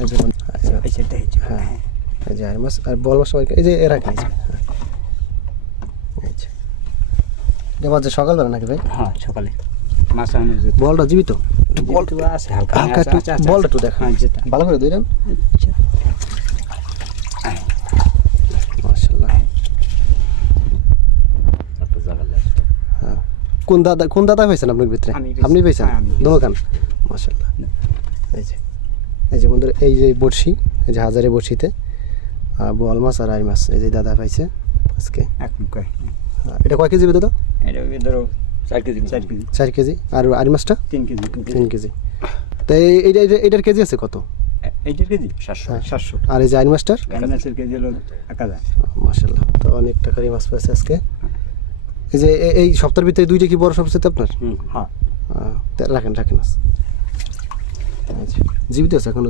এই যে হ্যাঁ এই যে আর মাছ আর বল মাছ সবাই এই যে এরা খাইছে এই যে দেওয়া যে সকালবেলা নাকি ভাই? হ্যাঁ সকালে মাছ আনে বলটা জীবিত বল তো আছে হালকা হালকা একটু বলটা একটু দেখা হ্যাঁ যেটা ভালো করে দিলেন মাশাআল্লাহ। হ্যাঁ কোন দাদা হয়েছেন আপনার ভিতরে? আপনি পেয়েছেন দোকান মাশাআল্লাহ। এই যে বন্ধুরা এই যে বড়শি এই যে হাজারে বড়শিতে বোয়াল মাছ আর আই মাছ এই যে দাদা পাইছে আজকে। এটা কয় কেজি দাদা? এটা ধরো 4 কেজি 4 কেজি আর আই মাছটা 3 কেজি 3 কেজি। তো এইটার কেজি আছে কত? এইটার কেজি 700 আর এই যে আই মাছটার মাছের কেজি হলো 1000 মাশাআল্লাহ। তো অনেক টাকারই মাছ পাইছে আজকে। এই যে এই সপ্তাহের ভিতরে দুইটা কি বড় সবচেয়ে আপনার? হ্যাঁ রাখেন মাছ জীবিত আছে এখন?